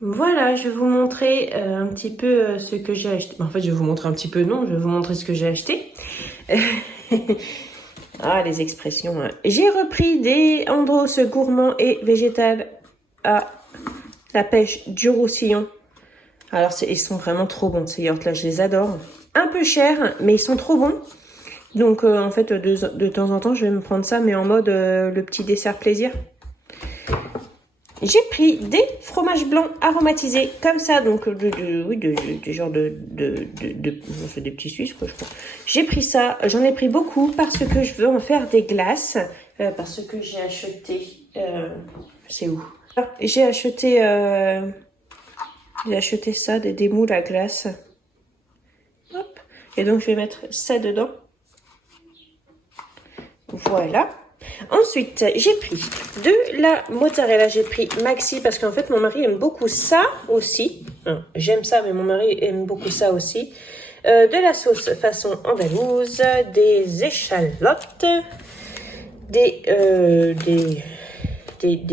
Voilà, je vais vous montrer un petit peu ce que j'ai acheté. En fait, je vais vous montrer un petit peu, non, je vais vous montrer ce que j'ai acheté. Ah, les expressions. Hein. J'ai repris des Andros gourmands et végétales à la pêche du Roussillon. Alors, ils sont vraiment trop bons, ces yaourts-là, je les adore. Un peu chers, mais ils sont trop bons. Donc, en fait, de temps en temps, je vais me prendre ça, mais en mode le petit dessert plaisir. J'ai pris des fromages blancs aromatisés comme ça, donc du genre c'est des petits Suisses quoi je crois. J'ai pris ça, j'en ai pris beaucoup parce que je veux en faire des glaces, parce que j'ai acheté, c'est où? J'ai acheté ça, des moules à glace. Hop. Et donc je vais mettre ça dedans. Voilà. Ensuite, j'ai pris de la mozzarella. J'ai pris Maxi parce qu'en fait, mon mari aime beaucoup ça aussi. J'aime ça, mais mon mari aime beaucoup ça aussi. De la sauce façon andalouse, des échalotes,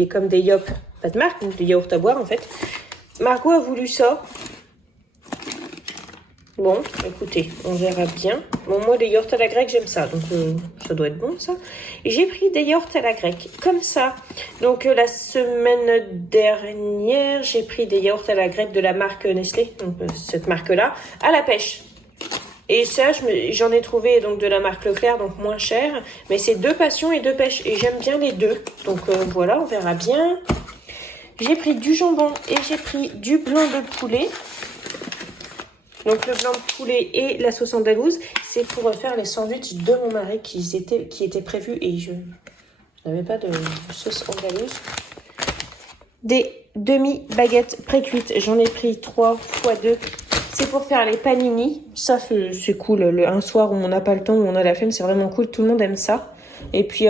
comme des yop, pas de marque, des yaourts à boire en fait. Margot a voulu ça. Bon, écoutez, on verra bien. Bon, moi, les yaourts à la grecque, j'aime ça. Donc, ça doit être bon, ça. Et j'ai pris des yaourts à la grecque, comme ça. Donc, la semaine dernière, j'ai pris des yaourts à la grecque de la marque Nestlé. Donc, cette marque-là, à la pêche. Et ça, j'en ai trouvé donc de la marque Leclerc, donc moins cher. Mais c'est 2 passions et 2 pêches. Et j'aime bien les deux. Donc, voilà, on verra bien. J'ai pris du jambon et j'ai pris du blanc de poulet. Donc le blanc de poulet et la sauce andalouse, c'est pour faire les sandwichs de mon mari qui étaient prévus et je n'avais pas de sauce andalouse. Des demi-baguettes pré-cuites, j'en ai pris 3 x 2. C'est pour faire les panini. Ça, c'est cool. Un soir où on n'a pas le temps, où on a la flemme, c'est vraiment cool. Tout le monde aime ça. Et puis,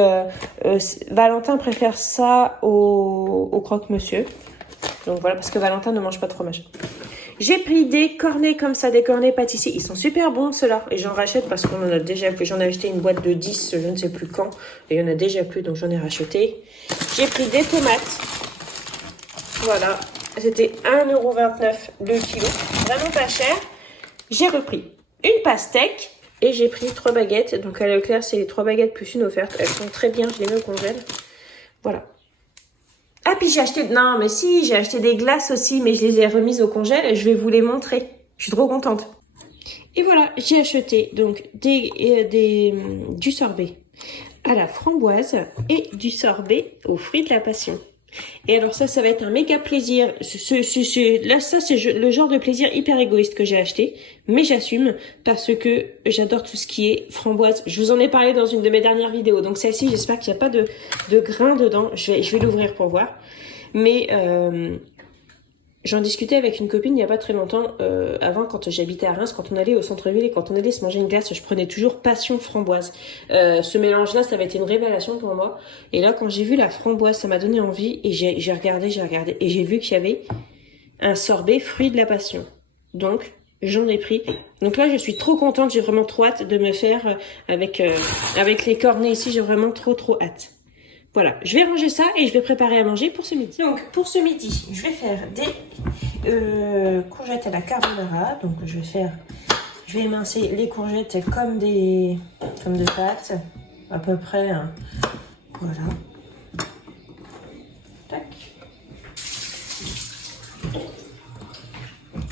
Valentin préfère ça au croque-monsieur. Donc voilà, parce que Valentin ne mange pas de fromage. J'ai pris des cornets comme ça, des cornets pâtissiers. Ils sont super bons ceux-là. Et j'en rachète parce qu'on en a déjà plus. J'en ai acheté une boîte de 10, je ne sais plus quand. Et il y en a déjà plus, donc j'en ai racheté. J'ai pris des tomates. Voilà. C'était 1,29 € le kilo. Vraiment pas cher. J'ai repris une pastèque. Et j'ai pris 3 baguettes. Donc à Leclerc, c'est les 3 baguettes plus une offerte. Elles sont très bien, je les mets au congèle. Voilà. Ah, puis j'ai acheté... Non, mais si, j'ai acheté des glaces aussi, mais je les ai remises au congèle et je vais vous les montrer. Je suis trop contente. Et voilà, j'ai acheté donc du sorbet à la framboise et du sorbet aux fruits de la passion. Et alors ça va être un méga plaisir. Là, ça, c'est le genre de plaisir hyper égoïste que j'ai acheté. Mais j'assume parce que j'adore tout ce qui est framboise. Je vous en ai parlé dans une de mes dernières vidéos. Donc celle-ci, j'espère qu'il n'y a pas de grains dedans. Je vais l'ouvrir pour voir. Mais j'en discutais avec une copine il n'y a pas très longtemps. Avant, quand j'habitais à Reims, quand on allait au centre-ville et quand on allait se manger une glace, je prenais toujours passion framboise. Ce mélange-là, ça avait été une révélation pour moi. Et là, quand j'ai vu la framboise, ça m'a donné envie. Et j'ai regardé. Et j'ai vu qu'il y avait un sorbet fruit de la passion. Donc, j'en ai pris. Donc là, je suis trop contente. J'ai vraiment trop hâte de me faire avec les cornets ici. J'ai vraiment trop hâte. Voilà, je vais ranger ça et je vais préparer à manger pour ce midi. Donc, pour ce midi, je vais faire des courgettes à la carbonara. Donc, je vais émincer les courgettes comme des pâtes, à peu près. Hein. Voilà. Tac.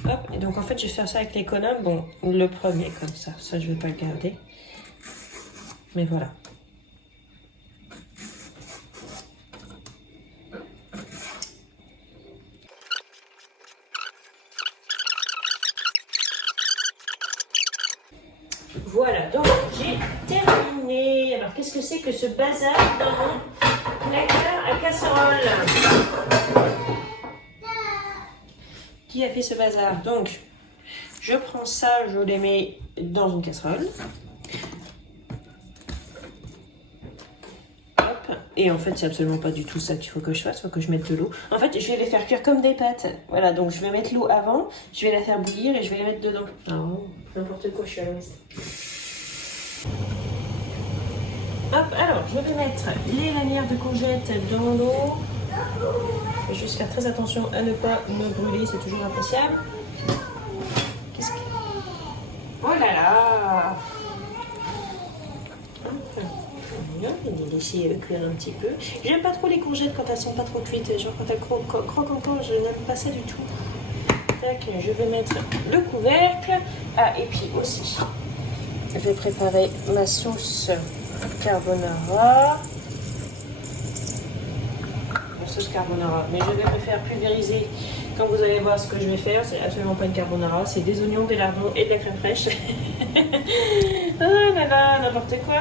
Hop, et donc en fait, je vais faire ça avec l'économe. Bon, le premier comme ça. Ça, je vais pas le garder. Mais voilà. Voilà, donc j'ai terminé. Alors, qu'est-ce que c'est que ce bazar dans mon placard à casserole? Qui a fait ce bazar? Donc, je prends ça, je les mets dans une casserole. Hop. Et en fait, c'est absolument pas du tout ça qu'il faut que je fasse. Il faut que je mette de l'eau. En fait, je vais les faire cuire comme des pâtes. Voilà, donc je vais mettre l'eau avant, je vais la faire bouillir et je vais les mettre dedans. Oh, n'importe quoi, je suis à l'ouest. Hop, alors je vais mettre les lanières de courgettes dans l'eau. Je vais juste faire très attention à ne pas me brûler, c'est toujours appréciable. Qu'est-ce que... Oh là là! Il est laissé cuire un petit peu. J'aime pas trop les courgettes quand elles sont pas trop cuites. Genre quand elles croquent encore, je n'aime pas ça du tout. Tac, je vais mettre le couvercle. Ah, et puis aussi, je vais préparer ma sauce carbonara. La sauce carbonara. Mais je vais me faire pulvériser. Quand vous allez voir ce que je vais faire, c'est absolument pas une carbonara. C'est des oignons, des lardons et de la crème fraîche. Ah là là, n'importe quoi.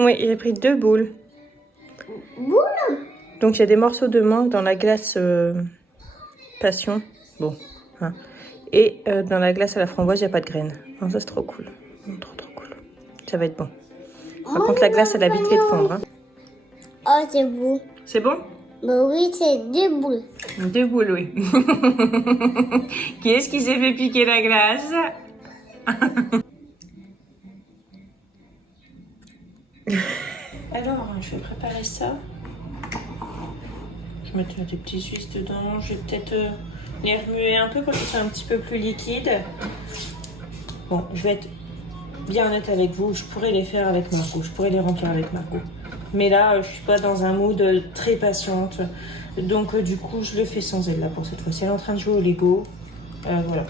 Oui, il a pris 2 boules. Boule. Donc il y a des morceaux de mangue dans la glace passion. Bon. Hein. Et dans la glace à la framboise, il n'y a pas de graines. Non, ça c'est trop cool. Trop cool. Ça va être bon. Par contre, la glace, elle a vite fait de fondre. Hein. Oh, c'est beau. C'est bon? Bah oui, c'est 2 boules. 2 boules, oui. Qui est-ce qui s'est fait piquer la glace? Alors, je vais préparer ça. Je vais mettre des petits suisses dedans. Je vais peut-être les remuer un peu pour qu'ils soient un petit peu plus liquides. Bon, je vais être bien honnête avec vous. Je pourrais les faire avec Margot. Je pourrais les remplir avec Margot. Mais là, je suis pas dans un mood très patiente. Donc, du coup, je le fais sans elle là pour cette fois-ci. Elle est en train de jouer au Lego. Voilà.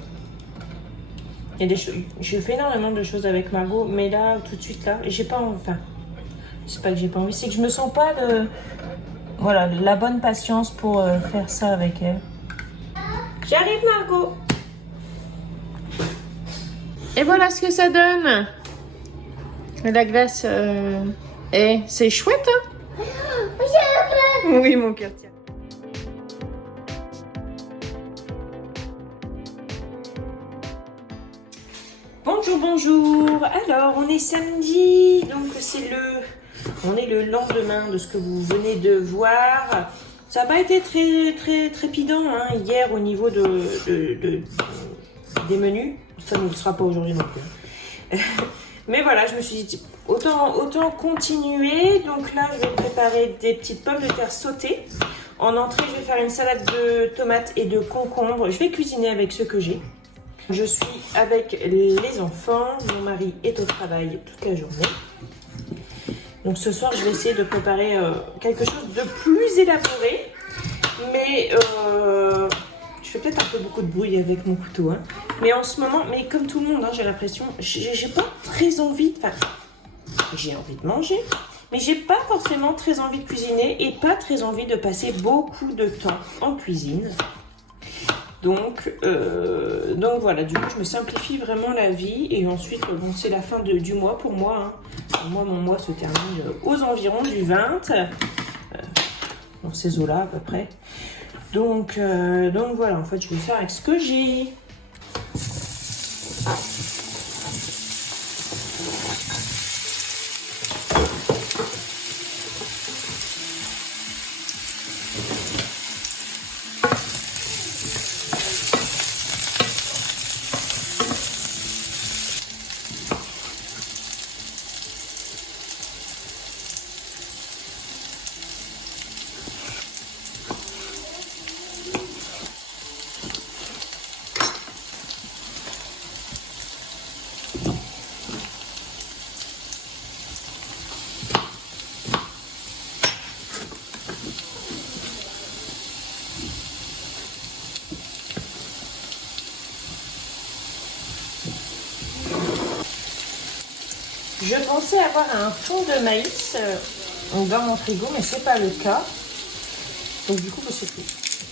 Il y a des choses. Je fais énormément de choses avec Margot. Mais là, tout de suite, là, j'ai pas envie. Enfin, c'est pas que j'ai pas envie, c'est que je me sens pas voilà, la bonne patience pour faire ça avec elle. J'arrive, Margot. Et voilà ce que ça donne. La glace, c'est chouette, hein? Oui, mon cœur, tiens. Bonjour, bonjour. Alors, on est samedi, donc on est le lendemain de ce que vous venez de voir. Ça n'a pas été très trépidant hein, hier au niveau des menus. Ça ne le sera pas aujourd'hui non plus. Mais voilà, je me suis dit, autant continuer. Donc là, je vais préparer des petites pommes de terre sautées. En entrée, je vais faire une salade de tomates et de concombres. Je vais cuisiner avec ce que j'ai. Je suis avec les enfants. Mon mari est au travail toute la journée. Donc ce soir, je vais essayer de préparer quelque chose de plus élaboré. Mais je fais peut-être un peu beaucoup de bruit avec mon couteau. Hein. Mais en ce moment, mais comme tout le monde, hein, j'ai l'impression, j'ai pas très envie de... Enfin, j'ai envie de manger. Mais j'ai pas forcément très envie de cuisiner et pas très envie de passer beaucoup de temps en cuisine. Donc voilà, du coup je me simplifie vraiment la vie et ensuite bon, c'est la fin du mois pour moi. Hein. Moi, mon mois se termine aux environs du 20, dans ces eaux-là à peu près. Donc voilà, en fait je vais faire avec ce que j'ai. Je pensais avoir un fond de maïs dans mon frigo, mais c'est pas le cas. Donc du coup, c'est tout.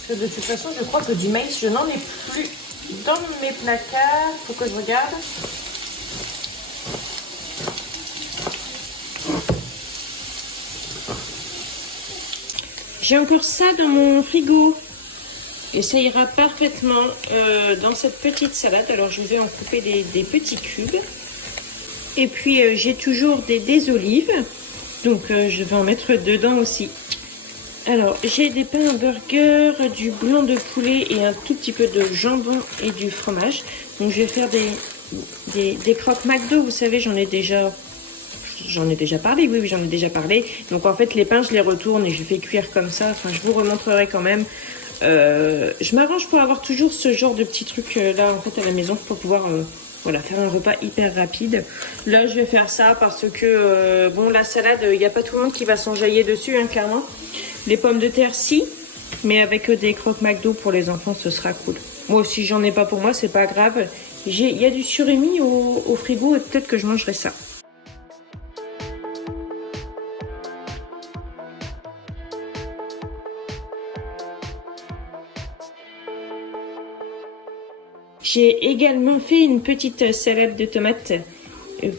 Parce que de toute façon, je crois que du maïs, je n'en ai plus dans mes placards. Faut que je regarde. J'ai encore ça dans mon frigo. Et ça ira parfaitement dans cette petite salade. Alors, je vais en couper des petits cubes. Et puis, j'ai toujours des olives. Donc, je vais en mettre dedans aussi. Alors, j'ai des pains à burger, du blanc de poulet et un tout petit peu de jambon et du fromage. Donc, je vais faire des croques McDo. Vous savez, j'en ai déjà parlé. Oui, j'en ai déjà parlé. Donc, en fait, les pains, je les retourne et je les fais cuire comme ça. Enfin, je vous remontrerai quand même. Je m'arrange pour avoir toujours ce genre de petits trucs là, en fait, à la maison pour pouvoir... voilà, faire un repas hyper rapide. Là, je vais faire ça parce que, bon, la salade, il n'y a pas tout le monde qui va s'enjailler dessus, hein, clairement. Les pommes de terre, si. Mais avec des croques McDo pour les enfants, ce sera cool. Moi, si j'en ai pas pour moi, c'est pas grave. Il y a du surimi au frigo et peut-être que je mangerai ça. J'ai également fait une petite salade de tomates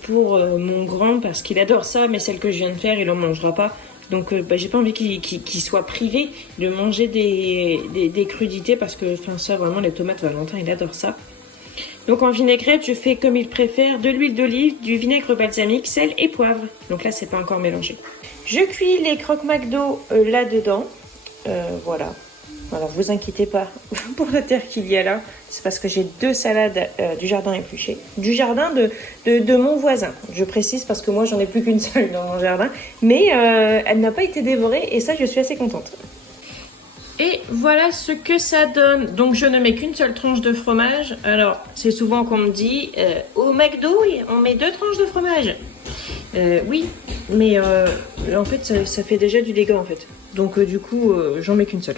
pour mon grand parce qu'il adore ça, mais celle que je viens de faire, il en mangera pas. Donc j'ai pas envie qu'il soit privé de manger des crudités parce que ça vraiment les tomates Valentin il adore ça. Donc en vinaigrette je fais comme il préfère de l'huile d'olive, du vinaigre balsamique, sel et poivre. Donc là c'est pas encore mélangé. Je cuis les croque McDo là-dedans. Voilà. Alors vous inquiétez pas pour la terre qu'il y a là. C'est parce que j'ai 2 salades du jardin épluchées. Du jardin de mon voisin. Je précise parce que moi j'en ai plus qu'une seule dans mon jardin. Mais elle n'a pas été dévorée et ça je suis assez contente. Et voilà ce que ça donne. Donc je ne mets qu'une seule tranche de fromage. Alors c'est souvent qu'on me dit au McDo on met 2 tranches de fromage. Oui, mais en fait ça fait déjà du dégât en fait. Donc du coup j'en mets qu'une seule.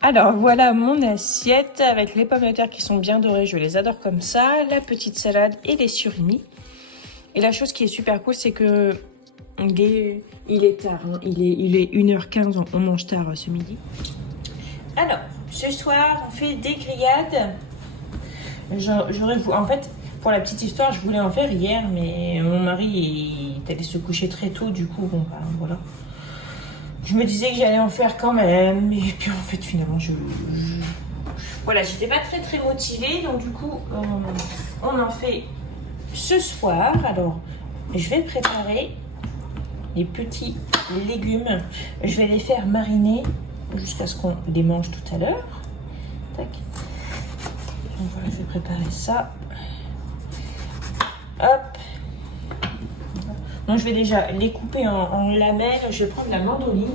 Alors voilà mon assiette avec les pommes de terre qui sont bien dorées, je les adore comme ça, la petite salade et les surimi. Et la chose qui est super cool, c'est que il est tard, hein. il est 1h15, on mange tard ce midi. Alors, ce soir on fait des grillades. En fait, pour la petite histoire, je voulais en faire hier, mais mon mari est allé se coucher très tôt, du coup, bon bah voilà. Je me disais que j'allais en faire quand même, et puis en fait finalement voilà, j'étais pas très motivée, donc du coup on en fait ce soir. Alors je vais préparer les petits légumes, je vais les faire mariner jusqu'à ce qu'on les mange tout à l'heure. Tac. Donc voilà, je vais préparer ça. Hop. Donc je vais déjà les couper en lamelles. Je vais prendre la mandoline.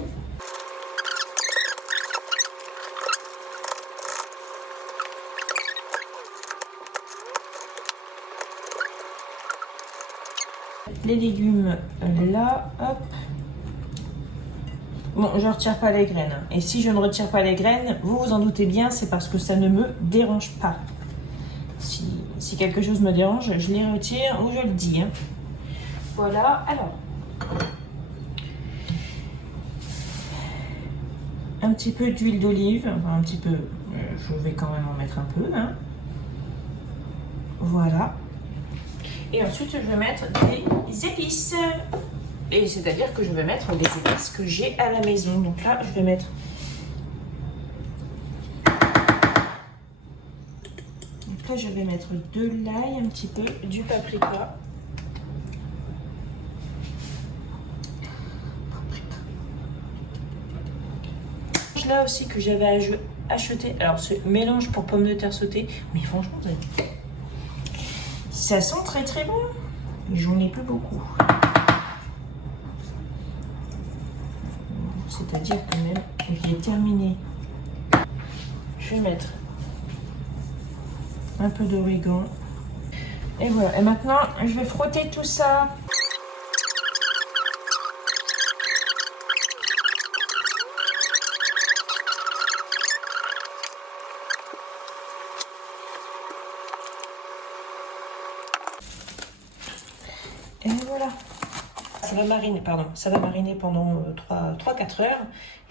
Les légumes là, hop. Bon, je ne retire pas les graines. Et si je ne retire pas les graines, vous vous en doutez bien, c'est parce que ça ne me dérange pas. Si quelque chose me dérange, je les retire ou je le dis. Hein. Voilà, alors, un petit peu d'huile d'olive, enfin un petit peu, je vais quand même en mettre un peu, hein. Voilà. Et ensuite, je vais mettre des épices. Et c'est-à-dire que je vais mettre les épices que j'ai à la maison. Donc là, je vais mettre... Donc là, je vais mettre de l'ail, un petit peu, du paprika. Là aussi que j'avais acheté, alors ce mélange pour pommes de terre sautées, mais franchement ça sent très bon, mais j'en ai plus beaucoup, c'est à dire que même j'ai terminé. Je vais mettre un peu d'origan et voilà, et maintenant je vais frotter tout ça. Et voilà. Ça va mariner pendant 3-4 heures.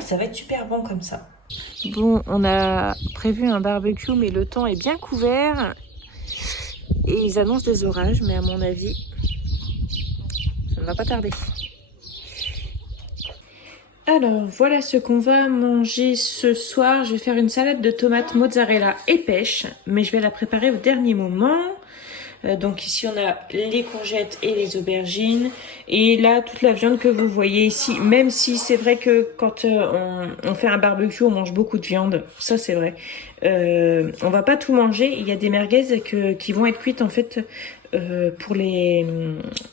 Ça va être super bon comme ça. Bon, on a prévu un barbecue, mais le temps est bien couvert. Et ils annoncent des orages, mais à mon avis, ça ne va pas tarder. Alors, voilà ce qu'on va manger ce soir. Je vais faire une salade de tomates mozzarella et pêche, mais je vais la préparer au dernier moment. Donc ici, on a les courgettes et les aubergines. Et là, toute la viande que vous voyez ici, même si c'est vrai que quand on fait un barbecue, on mange beaucoup de viande. Ça, c'est vrai. On va pas tout manger. Il y a des merguez qui vont être cuites en fait pour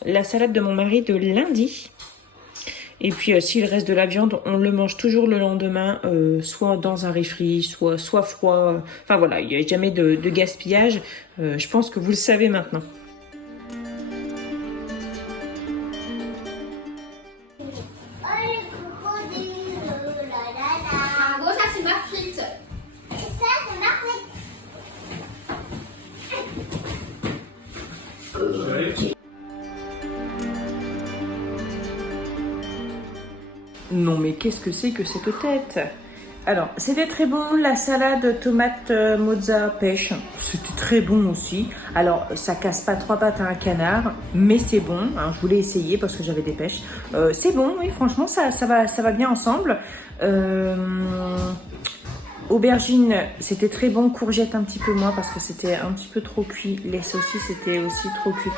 la salade de mon mari de lundi. Et puis s'il reste de la viande, on le mange toujours le lendemain, soit dans un refri, soit froid. Enfin voilà, il n'y a jamais de gaspillage. Je pense que vous le savez maintenant. Bon, ça c'est ma frite. Ça c'est ma frite. Non mais qu'est-ce que c'est que cette tête? Alors, c'était très bon, la salade tomate mozza pêche, c'était très bon aussi. Alors, ça casse pas trois pattes à un canard, mais c'est bon, hein, je voulais essayer parce que j'avais des pêches. C'est bon, oui, franchement, ça va bien ensemble. Aubergine, c'était très bon, courgette un petit peu moins parce que c'était un petit peu trop cuit. Les saucisses étaient aussi trop cuites.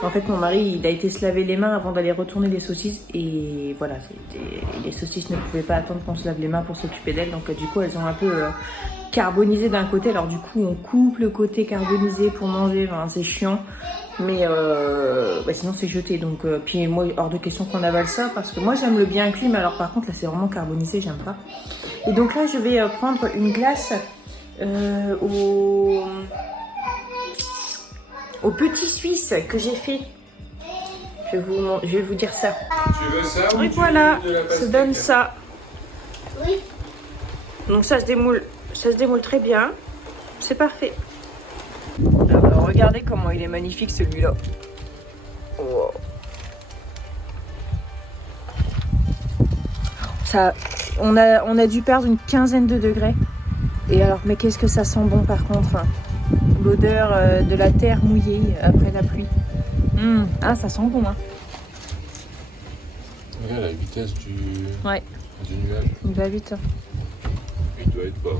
En fait, mon mari, il a été se laver les mains avant d'aller retourner les saucisses. Et voilà, les saucisses ne pouvaient pas attendre qu'on se lave les mains pour s'occuper d'elles. Donc du coup, elles ont un peu carbonisé d'un côté. Alors du coup, on coupe le côté carbonisé pour manger. Enfin, c'est chiant. Mais sinon, c'est jeté. Donc, puis moi, hors de question qu'on avale ça. Parce que moi, j'aime le bien cuit. Mais alors par contre, là, c'est vraiment carbonisé. J'aime pas. Et donc là, je vais prendre une glace au petit suisse que j'ai fait. Je vais vous dire ça. Tu veux ça ou Et tu voilà, veux de la ça pastèque? donne ça. Oui. Donc ça se démoule très bien. C'est parfait. Alors, regardez comment il est magnifique celui-là. Wow. Ça, on a dû perdre une quinzaine de degrés. Et alors, mais qu'est-ce que ça sent bon par contre, hein. L'odeur de la terre mouillée après la pluie. Ah, ça sent bon, hein. Regarde la vitesse du Ouais, nuage. il va vite. Hein. Il doit être bas.